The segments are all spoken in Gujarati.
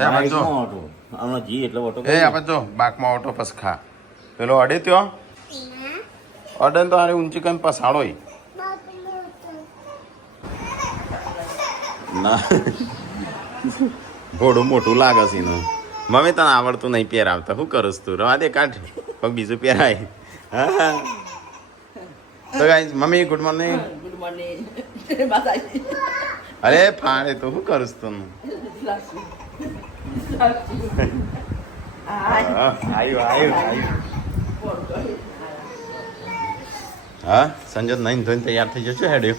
એ આપણે જો બાકમાં ઓટો પછી ખા પેલો અડે ત્યો અડે તો આરે ઊંચી કઈ પસાડો ના ઘોડું મોટું લાગે છે એનું મમ્મી તને આવડતું નહીં પહેરાવતા શું કરસ તું રવા દે કાઢ પગ બીજું પહેરાય હા તો guys mummy good morning good morning અરે ફાડે તો શું કરસ તું હા સંજય નહીં ધોઈને તૈયાર થઈ જશે હેડ્યો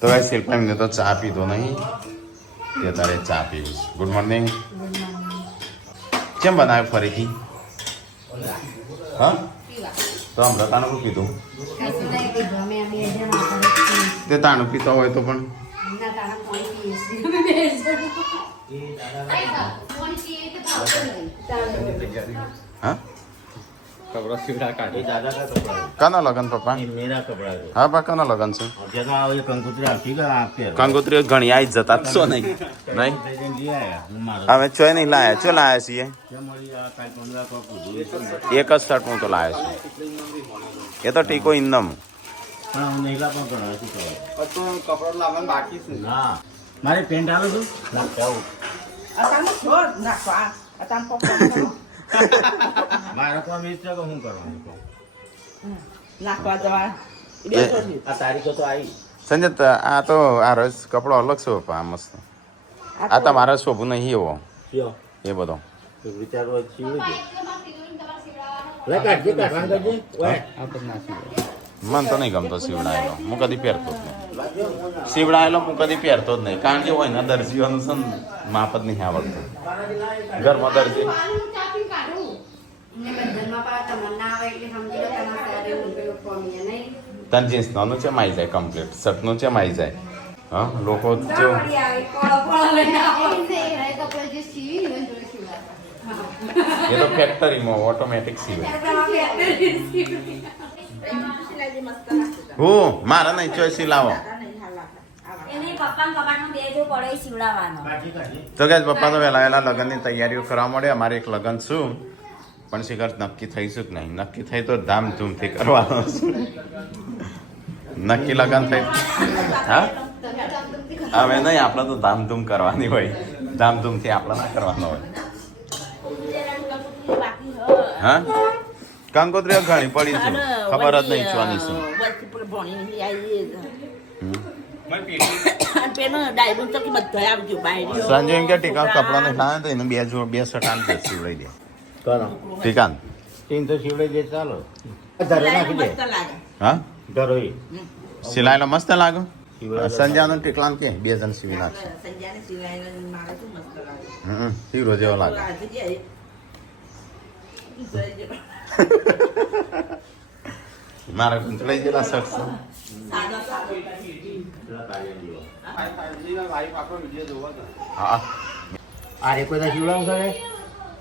તો ભાઈ શિલ્પાને તો ચા પીધો નહીં તે તારે ચા પીવીશ ગુડ મોર્નિંગ કેમ બનાવ્યો ફરીથી હા તો અમૃતાનું શું કીધું તે તાણું પીતો હોય તો પણ હા कपड़ा सिवड़ा काटे ज्यादा का कपड़ा કાના લગન પપ્પા मेरा कपड़ा है હા બા કાના લગન છે जब आओ ये कंकुतरी आपकी का आपके કંકોત્રીઓ ઘણી આવી જતા જ છો નહીં નહીં दिया है मारो અમે ચોય નહીં લાયા ચો લાયા છીએ क्या मरी आ काल 15 को पूछो એક જ શર્ટ હું તો લાયો છું એ તો ટીકો ઇન્દમ हां हम नहीं ला पण करा શું કરો તો કપડો લાવવાનું બાકી છે ના મારે પેન્ટ આલો તું ના જાવ અતામ છોડ નાખવા અતામ પપ્પા મારા કોમ મિત્ર કો હું કરવાનું નાખવા જવા આ તારીખો તો આવી સંજય આ તો આ રસ કપડો અલગ છે પપ્પા આ મસ્ત આ તમારા શોભું નહીં એવો કયો એ બધો તો વિચારો છીવી દે લે કાઢજે કાઢવાન કરજે ઓય આ તો નાસી મને તો નહીં ગમતો સીવડાયેલો હું કદી પહેરતો જ નહીં સીવડાયેલો હું કદી પહેરતો જ નહીં કારણ કે હોય ને દરજીઓનું છે ને માપ જ નહીં આવડતું ઘરમાં દરજી તન જીન્સ નાનું છે માઈ જાય કમ્પ્લીટ શર્ટનું છે માઈ જાય હા લોકો જેવું એ તો ફેક્ટરીમાં ઓટોમેટિક સીવે હું મારા નહીં ચોઈસ લાવો તો કે પપ્પા તો વહેલા વહેલા લગ્નની તૈયારીઓ કરવા મળે અમારે એક લગ્ન છું પણ શિખર નક્કી થઈશું કે નહીં નક્કી થઈ તો ધામધૂમથી કરવાનો છું નક્કી લગ્ન થઈ હા હવે નહીં આપણે તો ધામધૂમ કરવાની હોય ધામધૂમથી આપણે ના કરવાનો હોય હા કંકોત્રીઓ ઘણી પડી છે ખબર જ નહીં જોવાની શું સંજય એમ કે ટીકા કપડા ને ના તો એને બે શર્ટ આમ સીવડાવી દે કરો ટીકાન તીન તો શિવડાઈ દે ચાલો ધરે નાખી દે હા ધરો ઈ સિલાયેલો મસ્ત લાગે સંજયનો ટીકલાન કે બે જણ સીવી નાખશે હીરો જેવો લાગે મારા ગુંચડાઈ ગયેલા શર્ટ હા આરે કોઈ ના શિવડાવું કરે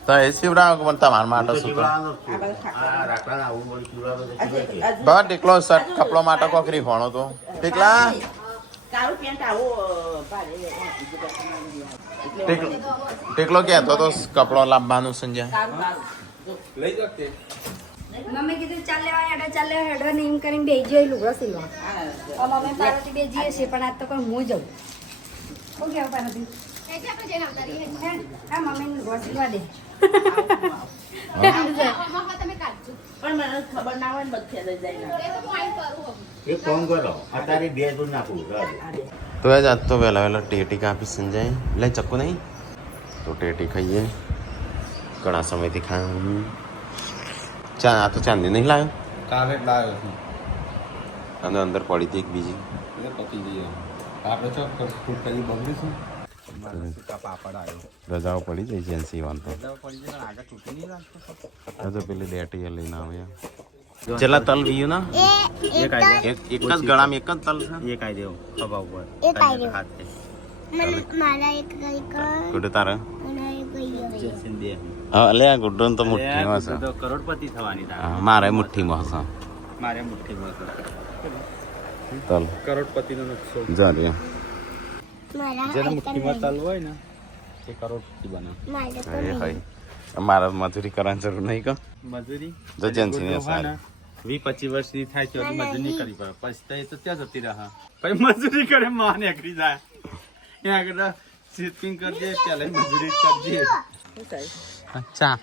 તો એ સીવડાવો પણ તમારા માટે શું તો રાખડા આવું બોલ શિવડાવો બસ ટીકલો શર્ટ કપડો માટે કોકરી ભણો તો ટીકલા ટીકલો કહેતો તો કપડો લાવવાનું સંજય લઈ જતે મમ્મી કીધું ચાલ લેવા હેડો ને એમ કરીને બેજી લુગડો સીલવા મમ્મી પાર્વતી બેજી છે પણ આજ તો કોઈ હું જઉં શું કેવું પાર્વતી હા મમ્મી લુગડો સીલવા દે પણ મને ખબર ના હોય ને બધે લઈ જાય એક કામ કરો અત્યારે બે દૂધ નાખું તો આજ તો વહેલા વહેલા ટેટી કાપી સંજય લે ચક્કુ નહીં તો ટેટી ખાઈએ ઘણા સમયથી ખાવાનું ચા આ તો ચાંદી નહીં લાવ્યો કાલે જ લાવ્યો છું અને અંદર પડી હતી એક બીજી એટલે પતી જઈએ આપણે તો ફૂટ કરી બગડીશું પાપડ આવ્યો રજાઓ પડી જાય છે સીવાન તો પડી જાય આગળ તૂટી નહીં લાગતો તો પેલી ડેટી લઈને આવ્યા છેલ્લા તલ બીયું ના એક જ ગળામાં એક જ તલ છે એક આઈ દેવો ખભા ઉપર એક આઈ દેવો. હાથ મારા એક ગુડે તારે બે હા લે આ ગુડ્ડો તો મુઠ્ઠીમાં છે તો કરોડપતિ થવાની તારે હા, મારે મુઠ્ઠીમાં છે મારે મુઠ્ઠીમાં તલ કરોડપતિનો નકશો જા રે જેને મુઠ્ઠીમાં તલ હોય ને તે કરોડપતિ બને એ ભાઈ મારા મજૂરી કરવાની જરૂર નહીં કો મજૂરી જો જેન્સી સારી 20-25 વર્ષની થાય તો મજૂરી નહીં કરવી પડે પછી તો ત્યાં જતી રહે પછી મજૂરી કરે માં નીકળી જાય ત્યાં આગળ શિપિંગ કરજે પેલા મજૂરી કરજે અચ્છા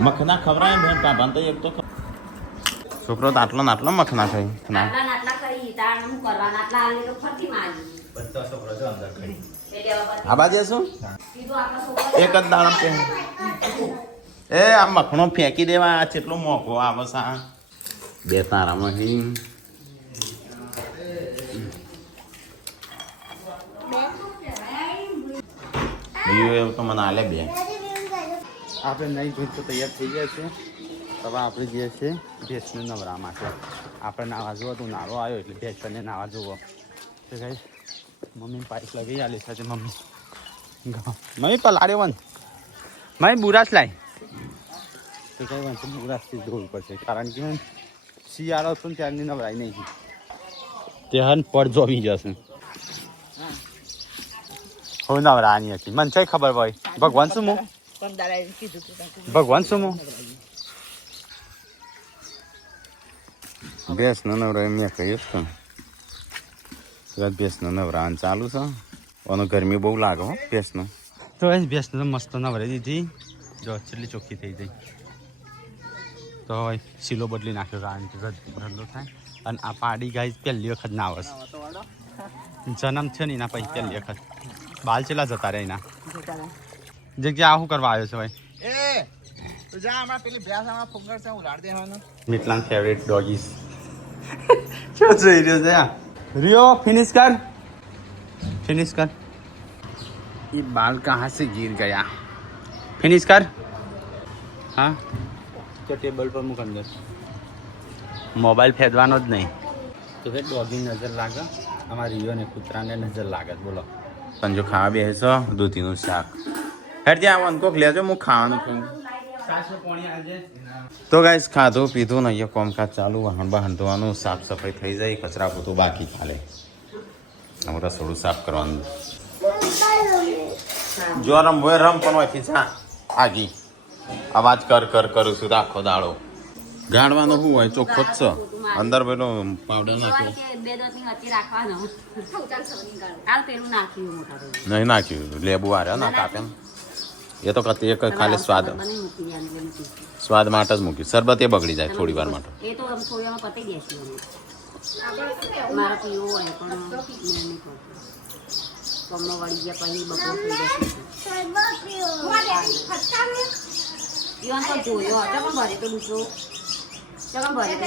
મખના ખવડાય બેન પાપાને તો એક તો છોકરો તો આટલો ને આટલો મખના ખાઈ ના આટલા કરી તાણ હું કરવાના આટલા આલે તો ફરતી મારી બધા છોકરા જો અંદર ખાઈ આ બાજુ શું કીધું આપણા છોકરા એક જ દાણા પે એ આ મખણો ફેંકી દેવા આ કેટલો મોઘો આવે છે આ બે તારામાં હી બીજું એવું તો મને આલે બે આપણે નહીં દૂધ તો તૈયાર થઈ ગયા છે હવે આપણે જે છે ભેંસને નવરા માટે આપણે નાવા જુઓ તો નારો આવ્યો એટલે ભેંસને નાવા જુઓ તો કઈ મમ્મી પાઇપ લગાવી આલી સાથે મમ્મી પલાડ્યો વન મમ્મી બુરાશ લાય તો કઈ વાંધો બુરાશથી ધોવું પડશે કારણ કે શિયાળો હતો ને ત્યારની નવરાઈ નહીં તે હન પડ જોવી જશે હવે નવરાની હતી મને છે ખબર ભાઈ ભગવાન શું હું ભગવાન શું હું ભેંસ નો નવરા મેં કહ્યું છે ભેંસ નો નવરાન ચાલુ છે અને ગરમી બહુ લાગે હો ભેંસનો તો એ ભેંસને મસ્ત નવરાઈ દીધી જો કેટલી ચોખ્ખી થઈ ગઈ તો શીલો બદલી નાખ્યો કારણ કે ધંધો થાય અને આ પાડી ગાય પહેલી વખત ના આવે જન્મ થયો ને એના પછી પહેલી વખત બાલ ચેલા જતા રહે એના જગ્યા આવું કરવા આવ્યો છે ભાઈ મિતલાન ફેવરેટ ડોગીસ શું જોઈ રહ્યો છે રિયો ફિનિશ કર ये बाल कहाँ से गिर गया फिनिश कर हाँ तो टेबल पर मुक अंदर मोबाइल फेंकવાનો જ નહીં તો કે ડોગની નજર લાગે અમારા રિયોને કૂતરાને નજર લાગે બોલો સંજો ખાવા બેસો દૂધીનું શાક હેડ જ્યાં આવવાનું કોક લેજો હું ખાવાનું છું તો ગાઈસ ખાધું પીધું ને અહીંયા કોમકાજ ચાલુ વાહન બહાન ધોવાનું સાફ સફાઈ થઈ જાય કચરા પોતું બાકી ખાલે હવે રસોડું સાફ કરવાનું જો રમવો રમ પણ હોય જા આગી અવાજ કર કરું છું આખો દાડો ગાળવાનો શું હોય ચોખ્ખો જ છે અંદર પેલો પાવડર નાખ્યો નહીં નાખ્યું લેબુ આર્યા ના કાપે એ તો કતી એક ખાલી સ્વાદ માટે જ મૂક્યું શરબત એ બગડી જાય થોડી વાર માટે એ તો થોડી વાર પતી ગયા છે મારા પીવો હોય પણ કમનો વળી ગયા પછી બપોર થઈ જશે ઈવન તો જોયો હતો પણ ભરે તો દૂસરો ચકમ ભરે તો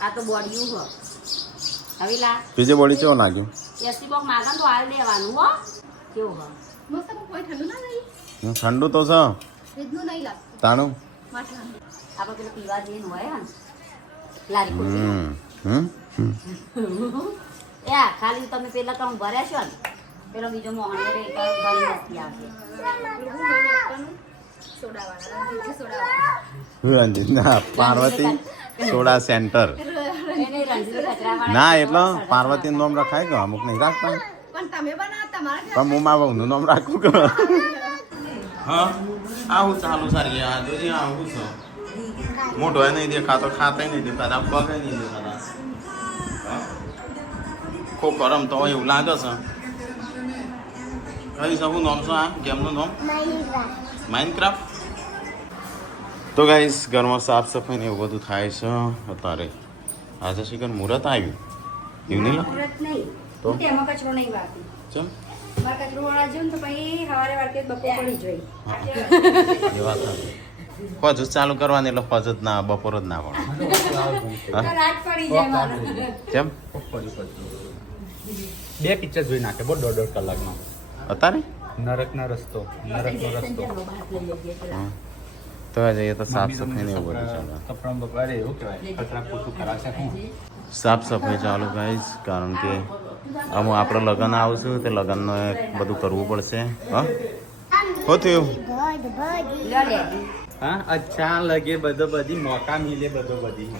આ તો બોડિયું હો હવે લા બીજે બોડી કેવો નાખ્યું એસી બોક માગન તો હાલ દેવાનું હો કેવું હો મસ્ત કોઈ ઠંડુ ના નહીં ઠંડુ તો છે ફ્રીજનું નહીં લાગતું તાણું આપણે પેલું પીવા જઈને હોય ને લારી એ ખાલી તમે પેલા કામ ભર્યા છો ને પેલો બીજો મોહન રે ઘણી મસ્તી આવશે રંજીત ના પાર્વતી સોડા સેન્ટર ના એટલે પાર્વતી નું નામ રખાય કે અમુક નહીં રાખતા પણ તમે બનાવતા મારા પણ હું મારા બહુનું નામ રાખું કે હા આવું ચાલુ સારી આ જોજે આવું છે મોટો નહીં દેખાતો ખાતા નહીં દેખાતા પગે નહીં દેખાતા ખૂબ ગરમ તો હોય એવું લાગે છે કઈ શું નામ છે આ ગેમનું નામ માઇનક્રાફ્ટ તો ગાઈસ ઘરમાં સાફ સફાઈ ને એવું બધું થાય છે અત્યારે આજે શિખર મુહૂર્ત આવ્યું એવું નહીં મુહૂર્ત નહીં તો? તો તેમાં કચરો નહીં વાળતી ચમ મારે કચરો વાળા જેવું ને તો પછી સવારે વાળતી બપોર પડી જોઈ એ વાત ફજ ચાલુ કરવાની એટલે ફજ જ ના બપોર જ ના પડે રાત પડી જાય મારે કેમ બે પિક્ચર જોઈ નાખે બહુ દોઢ કલાકમાં અત્યારે નરકનો રસ્તો તો આજે એ તો સાફ સફાઈ ને એવું બધું ચાલે કપડા બપોરે એવું કહેવાય કચરા પોતું કરાશે સાફ સફાઈ ચાલુ ગાઈસ કારણ કે અમુક આપણે લગ્ન આવશું તે લગ્નનું બધું કરવું પડશે હા હો થયું હા અચ્છા લગે બધો બધી મોકા મિલે બધો બધી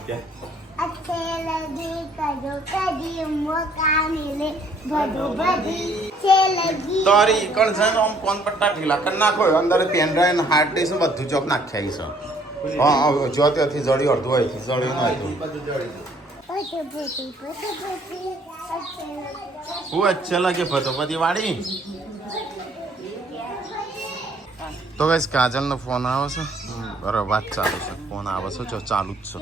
अच्छे लगे कदो कदी मौका मिले भदो भदी તારી કણ છે ને આમ કોણ પટ્ટા ઢીલા કરી નાખો અંદર પેન ડ્રાઈવ ને હાર્ડ ડિસ્ક બધું ચોક નાખ્યા છે હા જો ત્યાંથી જડી અડધું હોય જડ્યું ન હતું હું અચ્છા લાગે ફતોપતિ વાળી તો કઈ કાજલનો ફોન આવે છે બરાબર વાત ચાલુ છે ફોન આવે છે જો ચાલુ જ છે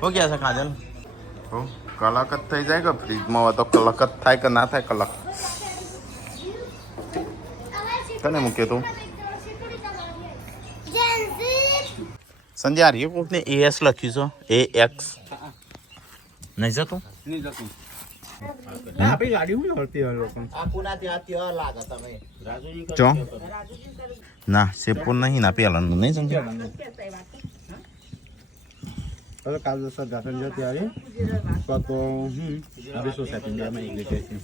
હો ગયા છે કાજલ હો કલાક જ થઈ જાય કે ફ્રીજમાં હોય તો કલાક જ થાય કે ના થાય કલાક કને મૂક્યો તું સંજય આ કોક ને એસ લખ્યું છે AX નહીં જતું નહીં જતું આપણી ગાડી હું હળતી હોય લોકો ચો ના સેપુર નહીં ના પેલાનું નહીં સંજય હવે કાલ દોસ્ત દાખલ જો ત્યારે તો હવે સોસાયટી માં એક લીધે છે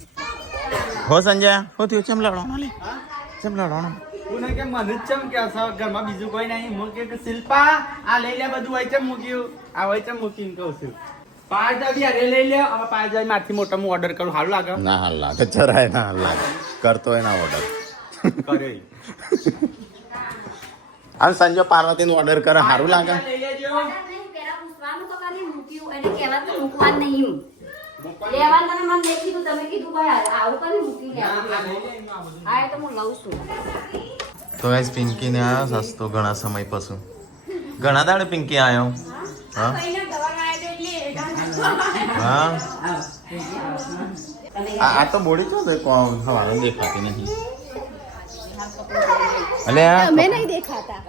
હો સંજય હો થયું ચમ લડવાનો લે ચમ લડવાનો તું કે મને જ ચમ કે ઘરમાં બીજું કોઈ નહીં હું કે શિલ્પા આ લઈ લે બધું હોય ચમ મૂક્યું આ હોય ચમ મૂકીને કહું છું પાંચ બી અરે લઈ લે હવે 5000 મારથી મોટા હું ઓર્ડર કરું હાલ લાગે ના હાલ લાગે ચરાય ના હાલ લાગે કરતો એના ઓર્ડર કરે આ સંજય પાર્વતીનો ઓર્ડર કરે સારું લાગે લઈ લેજો પેલા પૂછવાનું તો કરી મૂક્યું એને કહેવા તો મૂકવાનું નહીં લેવાનું તમે મને નહીં કીધું તમે કીધું ભાઈ આવું કરી મૂક્યું હા એ તો હું લઉં છું તો ગાઈસ પિંકી ને આવ્યો સસ્તો ઘણા સમય પછી ઘણા દાડે પિંકી આવ્યો હા હા આ તો બોડી છો કોણ હવારે દેખાતી નથી અલે અમે નહીં દેખાતા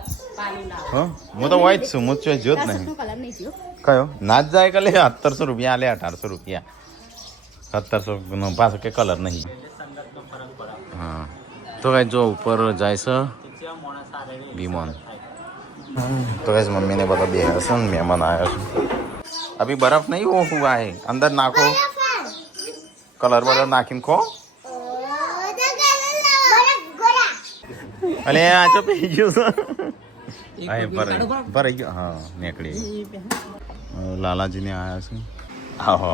હો હું તો વાઈટ છું હું તો જોત નહીં કલર નહીં થયો કયો ના જ જાય કે લે 1700 રૂપિયા લે 1800 રૂપિયા 1700 નો પાછો કે કલર નહીં હા તો કઈ જો ઉપર જાય છે વિમાન તો કઈ મમ્મી ને બધા બે હશે ને મહેમાન આવ્યા છે અભી બરફ નહીં હો હુआ है अंदर नाखो कलर वलर नाखीन खो अले आ चो पे गयो आए पर गयो हाँ नेकड़ी लालाजी ने आया છે આહો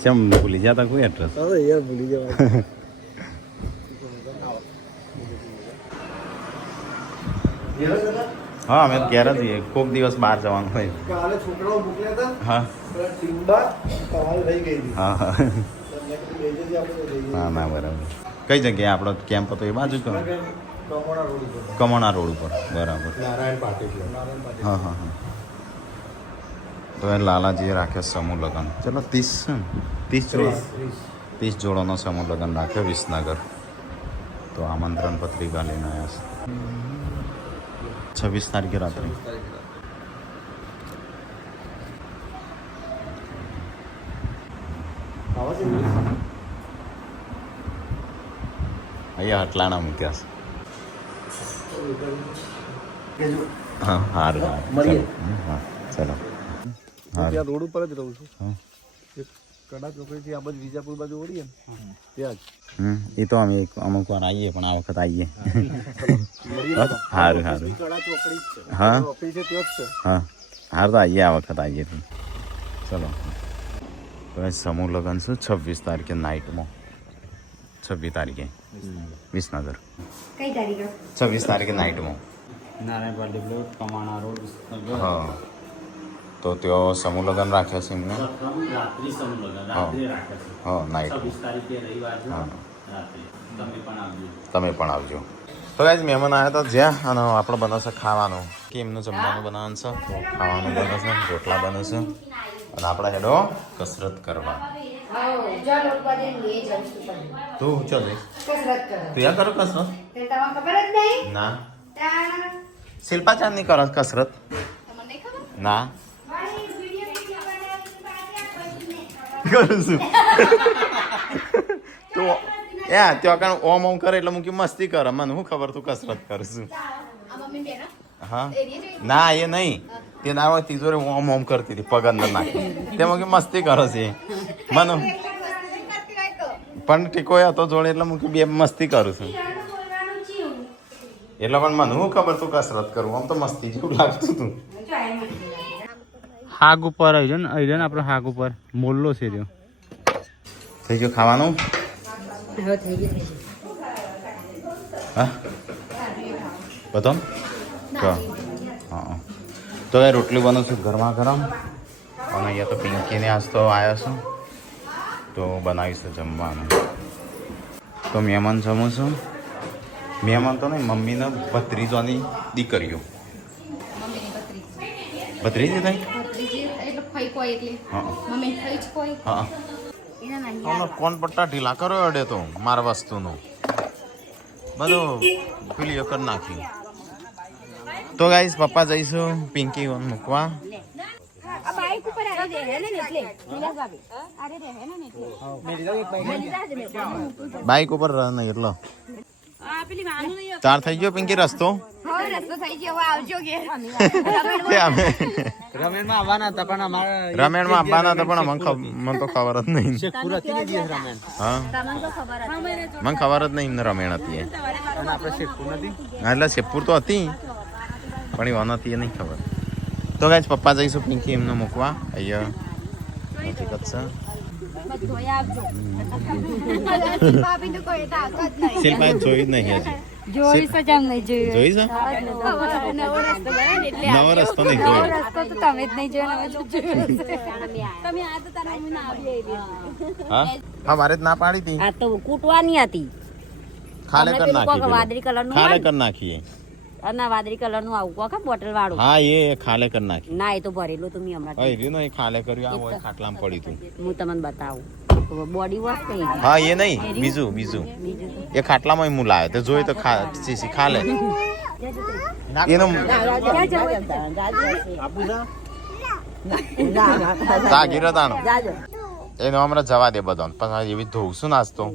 ચમ ભૂલી જાતા કોઈ એડ્રેસ અરે યાર ભૂલી જવા હા અમે ઘેર જ છીએ કોક દિવસ બહાર જવાનું હોય કાલે છોકરાઓ મોકલ્યા હતા હા સિમ્બા તમારી રહી ગઈ હતી હા હા ના ના બરાબર કઈ જગ્યાએ આપણો કેમ્પ હતો એ બાજુ તો કમોણા રોડ ઉપર બરાબર નારાયણ પાટીલ હા હા હા તો એ લાલાજીએ રાખ્યો સમૂહ લગ્ન ચલો 30 જોડોનો સમૂહ લગ્ન રાખ્યો વિસનગર તો આમંત્રણ પત્રિકા લઈને આવ્યા છે 26 તારીખે રાત્રે અહીંયા હટલાના મૂક્યા છે હા સારું મળીએ. હા ચલો ત્યાં રોડ ઉપર જ રહું છું હા. કડા ચોકડીથી આ બાજુ વિજાપુર બાજુ ઓળીએ ને ત્યાં જ એ તો અમે અમુક વાર આવીએ પણ આ વખત આવીએ સારું સારું કડા ચોકડી જ છે હા ઓફિસ છે ત્યાં જ છે હા હાર તો આવીએ આ વખત આવીએ ચલો તો એ સમૂહ લગ્ન છે 26 તારીખે નાઇટમાં 26 તારીખે વિસનગર કઈ તારીખે 26 તારીખે નાઇટમાં નારાયણ પાટીલ પ્લોટ કમાણા રોડ હા તો ત્યાં સમૂહ લગ્ન રાખ્યા છે એમને રાત્રિ સમૂહ લગ્ન હા. રાત્રે રાખે છે હા નાઇટ 26 તારીખે રવિવાર છે હા. રાત્રે તમે પણ આવજો તમે પણ આવજો તો ગાઈઝ મહેમાન આવ્યા હતા જ્યાં અને આપણે બનાવશે ખાવાનું કે એમનું જમવાનું બનાવવાનું છે તો ખાવાનું બને છે રોટલા બને છે અને આપણે હેડો કસરત કરવા તું ચાલ કસરત કરો તું યા કરો કસરત તે તમને ખબર જ નહીં ના ત્યાં શિલ્પા ચાંદ નહીં કરો કસરત ના કરું છું તું યા ત્યાં કારણે ઓમ ઓમ કરે એટલે મૂકી મસ્તી કરે મને શું ખબર તું કસરત કરશું હા ના એ નહીં તે ના હોય તિજોરે ઓમ ઓમ કરતી હતી પગ અંદર નાખી તેમાં કે મસ્તી કરે છે મને પણ ટીકો હતો જોડે એટલે મૂકી બે મસ્તી કરું છું એટલે પણ મને શું ખબર તું કસરત કરું આમ તો મસ્તી જેવું લાગતું તું હાગ ઉપર આવી જાય ને આપણે હાગ ઉપર મોલ્લો છે રહ્યો થઈ ગયો ખાવાનું હવે થઈ ગઈ હા બધો હા તો એ રોટલી બનું છું ગરમા ગરમ અને અહીંયા તો પિંકીને આજ તો આવ્યા છું તો બનાવીશું જમવાનું તો મહેમાન જમું છું મહેમાન તો નહીં મમ્મીને ભત્રીજોની દીકરીઓ ભત્રીજી થઈ હા કોણ પટ્ટા ઢીલા કરો અડે તો મારા વસ્તુનું બધું પેલી કરી નાખ્યું તો ગાઈસ પપ્પા જઈશું પિંકી મૂકવા બાઈક ઉપર આરે દે હે ને એટલે વિલાસ ભાભી આરે દે હે ને એટલે બાઈક ઉપર રહ નહીં એટલો ચાર થઈ ગયો પિંકી રસ્તો રસ્તો થઈ ગયો આવજો કે રમેણમાં આવવાના હતા પણ અમારે રમેણમાં આવવાના હતા પણ મને તો ખબર જ નહીં શેખપુર હતી ને દિવસ રમેણ હા મને ખબર જ નહીં એમને રમેણ હતી અને આપણે શેખપુર નથી એટલે શેપુર તો હતી પણ એ નથી એ નહીં ખબર તો ગાઈસ પપ્પા જઈશું પિંકી એમને મૂકવા અહીંયા હકીકત છે શિલ્પા જોઈ જ નહીં હજી જોઈશ જ આમ નહીં જોયું જોઈ છે નવો રસ્તો બને એટલે નવો રસ્તો નહીં જોયો રસ્તો તો તમે જ નહીં જોયો હવે જોયો તમે આ તો તારા મમ્મી ના આવી હા હા મારે જ ના પાડી હતી આ તો કૂટવાની હતી ખાલે કરી નાખી વાદળી કલર નું ખાલે કરી નાખીએ અને વાદળી કલર નું આવું કોકા બોટલ વાળું હા એ ખાલે કરી નાખી ના એ તો ભરેલું તમે હમણાં હા એ રહ્યું ને એ ખાલે કર્યું આ હોય ખાટલામાં પડી હતું હું તમને બતાવું બોડી વોશ કઈ હા એ નહીં બીજું એ ખાટલામાં હું લાવ્યો તો જોઈ તો સીસી ખાલે એનો તાગીરતાનો એનો હમણાં જવા દે બધો પણ એવી ધોઉં છું નાસ્તો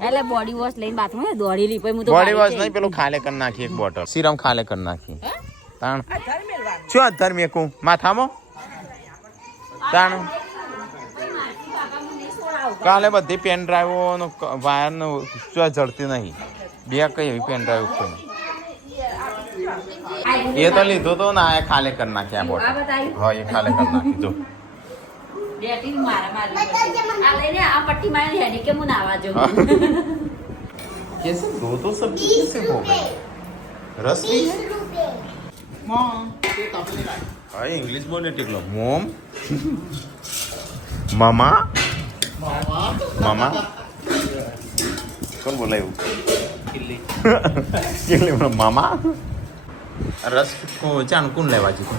એટલે બોડી વોશ લઈને બાથરૂમ દોડી લી પછી હું તો બોડી વોશ નહીં પેલું ખાલે કરી નાખી એક બોટલ સિરમ ખાલે કરી નાખી તાણ શું અધર મેકું માથામાં તાણ કાલે બધી પેન ડ્રાઈવો વાયર નું શું જડતી નહીં બે કઈ એવી પેન ડ્રાઈવ ઉપર એ તો લીધો તો ના એ ખાલે કરી નાખી આ બોટલ હા એ ખાલે કરી નાખી જો બેટિંગ મારા આ લઈને આ પટ્ટી મારી હેડી કે હું નાવા જો कैसे दो तो सब्जी कैसे हो गई रस भी है हाँ इंग्लिश बोलने टिकलो मोम मामा मामा कौन बोला किल्ली मामा रस को चान कौन लेवा जी तो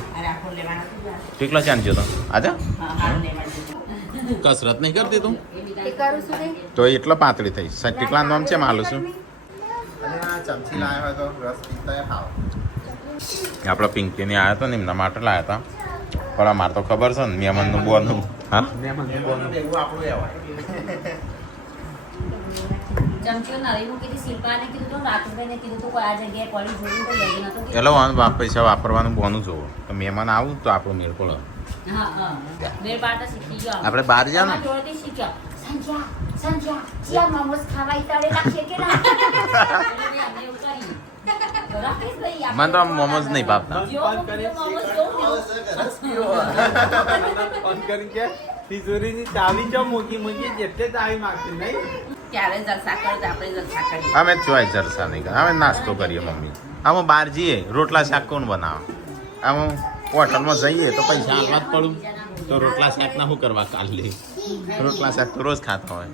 टिकलो चान जो तो आजा कसरत नहीं करती તું તો એટલો પાતળી થઈ ટીકલા નામ છે માલું છું ચમચી લાવ્યા હોય તો રસ પીતા ખાવ આપણા પિંકીને આવ્યા તો ને એમના માટે લાવ્યા હતા પણ અમારે તો ખબર છે ને મહેમાનનું બોનું હા મહેમાનનું બોનું એવું આપણું એવાય ચમચીઓ નવી મૂકી શિલ્પાને કીધું તો રાતુભાઈને કીધું તો કોઈ આ જગ્યાએ પડી જોયું તો લઈ નતો એટલે પૈસા વાપરવાનું બોનું જોવો તો મહેમાન આવું તો આપણું મેળ પડે હા હા મેર પાટા શીખી ગયો આપણે બહાર જાવ ને જોડેથી શીખ્યો સંજ્યા જ્યાં મોમોસ ખાવા ઈતાડે નાખીએ કે ના મને તો મોમોઝ નહીં ભાવતા ફોન કરીને કે તિજોરીની ચાવી જો મૂકી જેટલે ચાવી માંગતી નહીં ક્યારે જલસા કરો તો આપણે જલસા કરીએ અમે ચોય જરસા નહીં કરે અમે નાસ્તો કરીએ મમ્મી અમે બહાર જઈએ રોટલા શાક કોણ બનાવે અમે હોટલમાં જઈએ તો પૈસા હાલવા જ પડું તો રોટલા શાક ના શું કરવા કાલે રોટલા શાક તો રોજ ખાતા હોય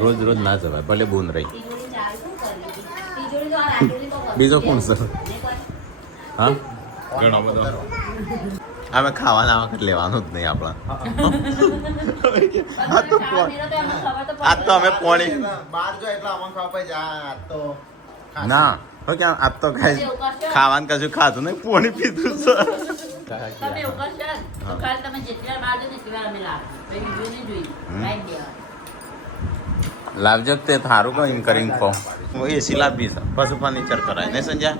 રોજ રોજ ના જવાય ભલે બૂન રહી બીજો કોણ છે હા ઘણો બધો અમે ખાવાના વખત લેવાનું જ નહીં આપણા આ તો અમે પોણી બહાર જો એટલે અમને ખબર જા તો ના હો કે આ તો કઈ ખાવાનું કશું ખાધું નહીં પોણી પીધું છે તમે એવું કરશો તો કાલ તમે જેટલા બહાર જો ને સિવાય અમે લાવ પછી બીજું નહીં જોઈ રાઈટ દેવા લાવજો તે થારું કઈ એમ કરીને ખો એસી લાવી છે પછી ફર્નિચર કરાય ને સંજ્યા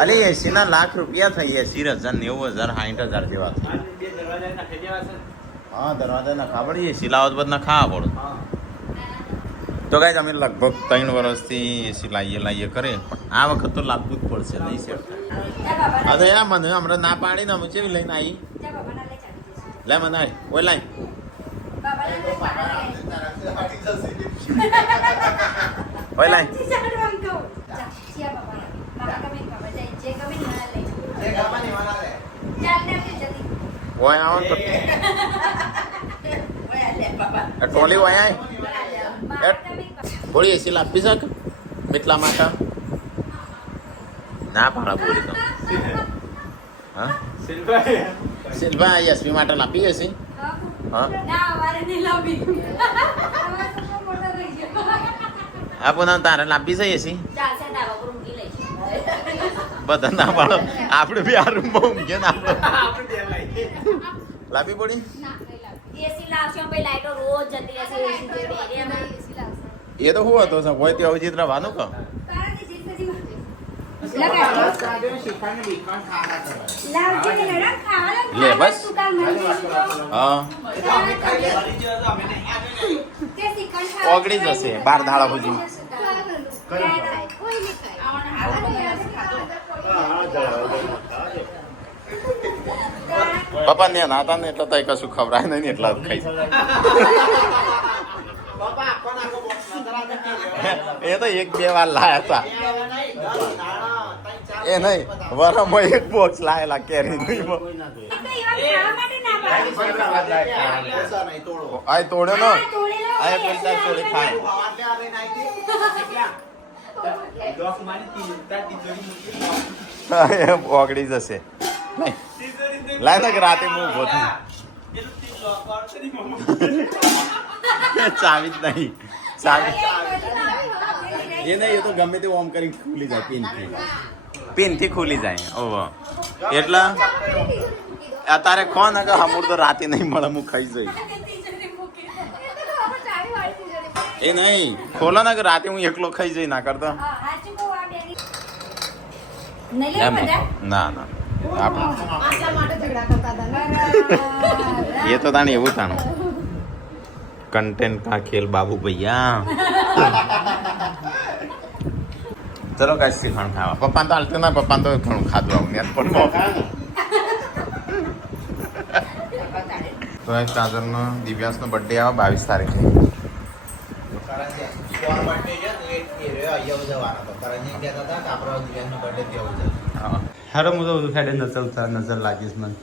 અલે એસી ના લાખ રૂપિયા થઈ 80,000 90,000 60,000 જેવા થાય હા દરવાજા ના ખાવા પડે એસી લાવો તો બધા ખાવા પડે તો કાંઈ અમે લગભગ 3 વર્ષથી એસી લાવીએ કરે પણ આ વખત તો લાવવું જ પડશે નહીં સેટ થાય અરે મને હમણાં ના પાડીને અમે કેવી લઈને આવી લે મને ઓય લાય બાબાને લઈ પાડા ઓય લાય ઓય આવો ને તો એ ટોલી ઓય આય બોલી એસી લાપી શક એટલા માટે ના પાડા બોલી તો હા સિલ્વા યશવી માટે લાપી હશે હા આ પુના તારે લાપી છે એસી બધા ના પાડો આપણે બી આ રૂમમાં ઊંઘીએ ને આપણે લાપી પડી એ તો હું હતો હોય તે અવજીત રહેવાનું કહો લે બસ હા ઓગળી જશે 12 દાડા સુધી પપ્પા ને નાતા ને એટલે તો કશું ખવડાય નહીં એટલા જ ખાઈ એ તો 1-2 વાર લાયા હતા એ નહીં વરમાં એક બોક્સ લાયેલા કેરી આ તોડ્યો નો આ પેલા તોડી ખાય ઓગળી જશે લાય ને રાતે હું ઉભો છું ચાવી જ નહીં ચાવી એ નહીં એ તો ગમે તે ઓમ કરી ખુલી જાય પિનથી ખુલી જાય ઓહો એટલે અત્યારે કોણ કે હમુર તો રાતે નહીં મળે હું ખાઈ જઈ એ નહીં ખોલો ને કે રાતે હું એકલો ખાઈ જઈ ના કરતો ના ના ये तो था नहीं वो था ना कंटेंट का खेल बाबू भैया चलो कैसे खान खावा पप्पा तो हालते ना पप्पा तो खान खा दो यार पर तो एक चादर નો દિવ્યાસ નો બર્થડે આવે 22 તારીખે હારો હું તો હેડે નજર લાગીશ મને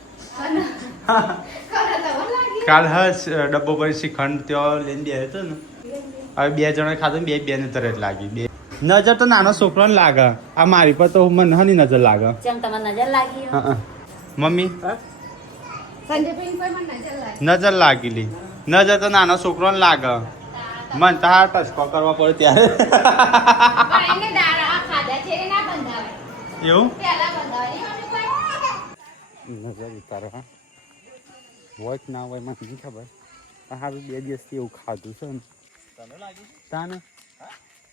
કાલ હસ ડબ્બો પર શ્રીખંડ ત્યાં લઈને બે હતો ને હવે 2 જણા ખાધું ને બે ને તરત લાગી બે નજર તો નાનો છોકરાને લાગે આ મારી પર તો મને હની નજર લાગે મમ્મી નજર લાગેલી નજર તો નાનો છોકરાને લાગે મન તો હાર ટચકો કરવા પડે ત્યારે એવું નજર ઉતારવા વોચ ના હોય મને નહીં ખબર હારું 2 દિવસથી એવું ખાધું છે ને તાને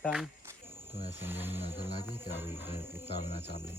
તાને તો નજર લાગી કે ઉતાર ના ચાલે